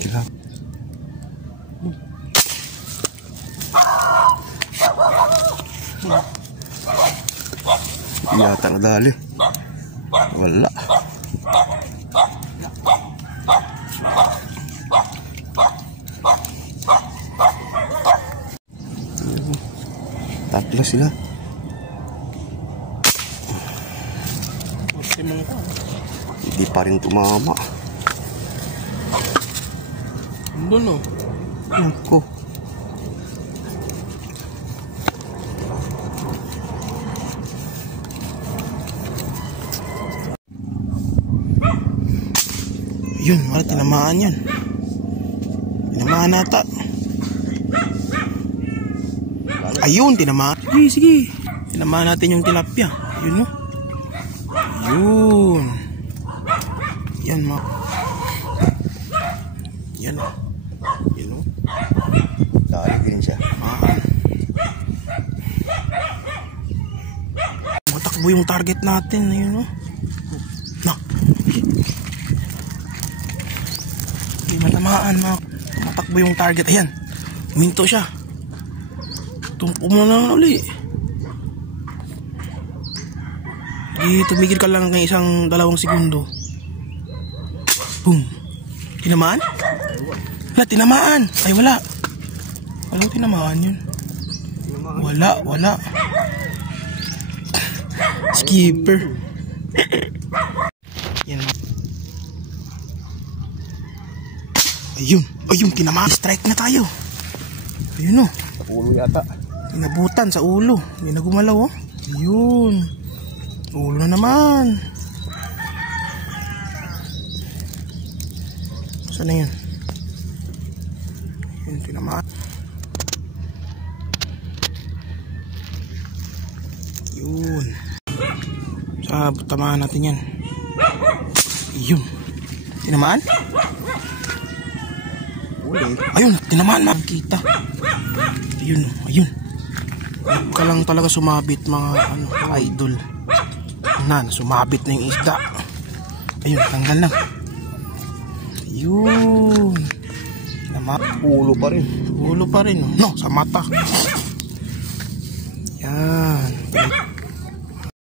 Kira. Yata nadali. Wala. Tatlo sila. Hindi pa rin tumama. Doon o. Ako. Yun, wala, tinamaan yan. Tinamaan nata. Ayun, tinamaan. Sige, sige. Tinamaan natin yung tilapia. Yun o. Yun. Yan mga. Yan o. Yan o. Dali din siya. Matakbo yung target natin. Ayun o. Na. Hindi matamaan mga. Matakbo yung target. Ayan. Minto siya. Tumpo mo na uli. Tumigil ka lang ng 1-2 segundo. Boom. Tinamaan? Wala, tinamaan. Ay, wala. Walang tinamaan yun. Wala, wala. Skipper. Yan. Ayun. Ayun, tinamaan. Strike na tayo. Ayun o. Sa ulo yata. Tinabutan sa ulo. Hindi na gumalaw o. Ayun. Ulo na naman. Saan na yun? Yun, tinamaan. Yun. Tamaan natin yan. Yun. Tinamaan? Ayun, tinamaan, makikita. Ayun, ayun. Huwag ka lang talaga sumabit mga idol. Na, sumabit na yung isda. Ayun, tanggal lang. Ayun. Ulo pa rin. Ulo pa rin. No, sa mata. Yan.